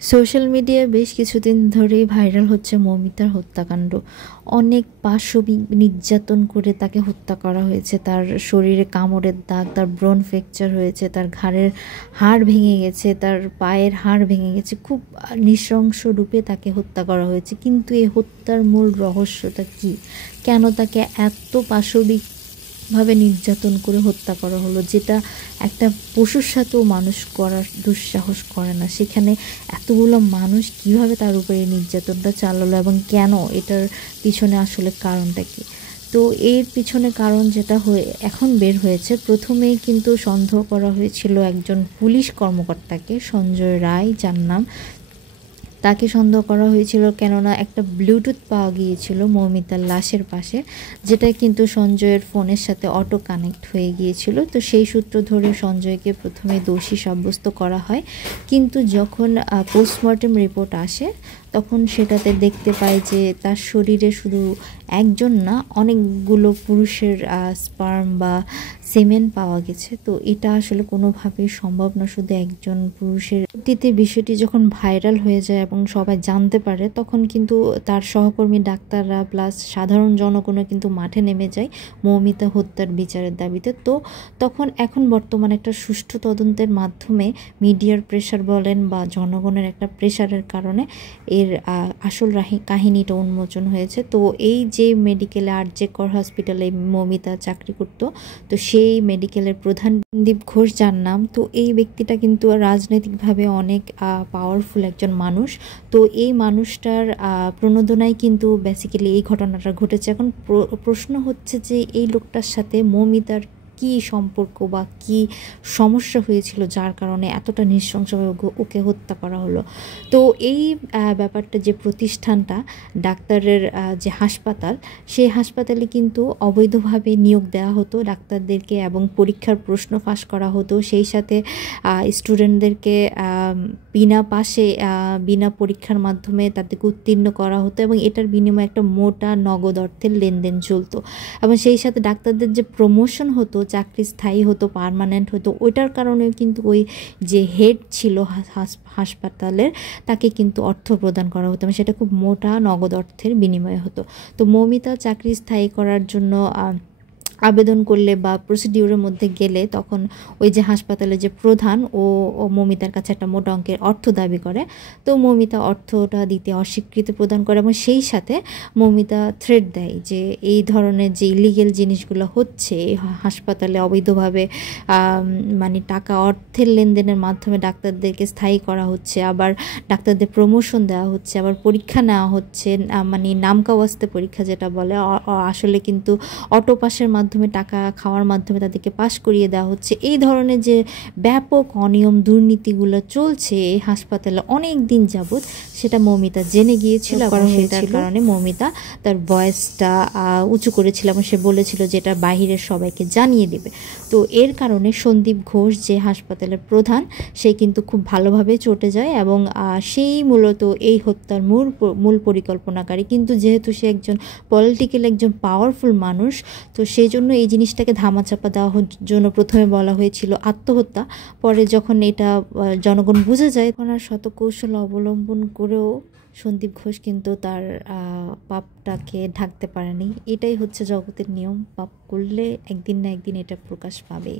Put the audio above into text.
Social মিডিয়ায় বেশ কিছুদিন ধরেই ভাইরাল হচ্ছে মৌমিতার হত্যাকাণ্ড। অনেক পাশবিক নির্যাতন করে তাকে হত্যা করা হয়েছে। তার শরীরে কামড়ের দাগ, তার ব্রোন ফ্র্যাকচার হয়েছে, তার ঘাড়ের হাড় ভেঙে গেছে, তার পায়ের হাড় ভেঙে গেছে। খুব নৃশংস রূপে তাকে হত্যা করা হয়েছে। কিন্তু এই হত্যার মূল রহস্যটা কী? কেন তাকে এত পাশবিক ভাবে নির্যাতন করে হত্যা করা হলো, যেটা একটা পশুর সাথেও মানুষ করার দুঃসাহস করে না। সেখানে এতগুলো মানুষ কিভাবে তার উপরে নির্যাতনটা চালালো এবং কেন, এটার পিছনে আসলে কারণটা কি? তো এর পিছনে কারণ যেটা এখন বের হয়েছে, প্রথমেই কিন্তু সন্দেহ করা হয়েছিল একজন পুলিশ কর্মকর্তাকে, সঞ্জয় রায় যার নাম। তাকে সন্দেহ করা হয়েছিল কেননা একটা ব্লুটুথ পাওয়া গিয়েছিল মৌমিতার লাশের পাশে, যেটা কিন্তু সঞ্জয়ের ফোনের সাথে অটো কানেক্ট হয়ে গিয়েছিল। তো সেই সূত্র ধরে সঞ্জয়কে প্রথমে দোষী সাব্যস্ত করা হয়, কিন্তু যখন পোস্টমর্টেম রিপোর্ট আসে তখন সেটাতে দেখতে পায় যে তার শরীরে শুধু একজন না, অনেকগুলো পুরুষের স্পার্ম বা সেমেন পাওয়া গেছে। তো এটা আসলে কোনোভাবেই সম্ভব না শুধু একজন পুরুষের। বিষয়টি যখন ভাইরাল হয়ে যায় এবং সবাই জানতে পারে, তখন কিন্তু তার সহকর্মী ডাক্তাররা প্লাস সাধারণ জনগণও কিন্তু মাঠে নেমে যায় মৌমিতা হত্যার বিচারের দাবিতে। তো এখন বর্তমানে একটা সুষ্ঠু তদন্তের মাধ্যমে মিডিয়ার প্রেশার বলেন বা জনগণের একটা প্রেশারের কারণে এর আসল কাহিনীটা উন্মোচন হয়েছে। তো এই যে মেডিকেলে আরজে কর হসপিটালে মৌমিতা চাকরি করতো, তো সেই মেডিকেলের প্রধান সন্দীপ ঘোষ যার নাম, তো এই ব্যক্তিটা কিন্তু রাজনৈতিকভাবে অনেক পাওয়ারফুল একজন মানুষ। তো এই মানুষটার প্রণোদনায় কিন্তু বেসিক্যালি এই ঘটনাটা ঘটেছে। এখন প্রশ্ন হচ্ছে যে এই লোকটার সাথে মৌমিতার কি সম্পর্ক বা কি সমস্যা হয়েছিল যার কারণে এতটা নৃশংসভাবে ওকে হত্যা করা হলো। তো এই ব্যাপারটা, যে প্রতিষ্ঠানটা ডাক্তারের যে হাসপাতাল, সেই হাসপাতালে কিন্তু অবৈধভাবে নিয়োগ দেওয়া হতো ডাক্তারদেরকে এবং পরীক্ষার প্রশ্ন ফাঁস করা হতো। সেই সাথে স্টুডেন্টদেরকে বিনা পাশে বিনা পরীক্ষার মাধ্যমে তাদেরকে উত্তীর্ণ করা হতো এবং এটার বিনিময়ে একটা মোটা নগদ অর্থের লেনদেন চলতো। এবং সেই সাথে ডাক্তারদের যে প্রমোশন হতো, চাকরি স্থায়ী হতো, পার্মানেন্ট হতো, ওইটার কারণেও কিন্তু ওই যে হেড ছিল হাসপাতালের, তাকে কিন্তু অর্থ প্রদান করা হতো এবং সেটা খুব মোটা নগদ অর্থের বিনিময়ে হতো। তো মৌমিতা চাকরি স্থায়ী করার জন্য আবেদন করলে বা প্রসিডিউরের মধ্যে গেলে, তখন ওই যে হাসপাতালে যে প্রধান ও মৌমিতার কাছে একটা মোটা অঙ্কের অর্থ দাবি করে। তো মৌমিতা অর্থটা দিতে অস্বীকৃতি প্রদান করে এবং সেই সাথে মৌমিতা থ্রেট দেয় যে এই ধরনের যে ইলিগেল জিনিসগুলো হচ্ছে হাসপাতালে, অবৈধভাবে মানে টাকা অর্থের লেনদেনের মাধ্যমে ডাক্তারদেরকে স্থায়ী করা হচ্ছে, আবার ডাক্তারদের প্রমোশন দেওয়া হচ্ছে, আবার পরীক্ষা নেওয়া হচ্ছে, মানে নামকাওয়াস্তে পরীক্ষা যেটা বলে, আসলে কিন্তু অটো পাসের মাধ্যমে টাকা খাওয়ার মাধ্যমে তাদেরকে পাস করিয়ে দেওয়া হচ্ছে। এই ধরনের যে ব্যাপক অনিয়ম দুর্নীতিগুলো চলছে এই হাসপাতালে অনেক দিন যাবৎ, সেটা মৌমিতা জেনে গিয়েছিল এবং সেটার কারণে মৌমিতা তার ভয়েসটা উঁচু করেছিল এবং সে বলেছিল যে এটা বাহিরের সবাইকে জানিয়ে দেবে। তো এর কারণে সন্দীপ ঘোষ যে হাসপাতালের প্রধান, সে কিন্তু খুব ভালোভাবে চটে যায় এবং সেই মূলত এই হত্যার মূল পরিকল্পনাকারী। কিন্তু যেহেতু সে একজন পলিটিক্যাল একজন পাওয়ারফুল মানুষ, তো সেই জন্য এই জিনিসটাকে ধামাচাপা দেওয়ার জন্য প্রথমে বলা হয়েছিল আত্মহত্যা। পরে যখন এটা জনগণ বুঝে যায়, তখন আর শত কৌশল অবলম্বন করেও সন্দীপ ঘোষ কিন্তু তার পাপটাকে ঢাকতে পারেনি। এটাই হচ্ছে জগতের নিয়ম, পাপ করলে একদিন না একদিন এটা প্রকাশ পাবে।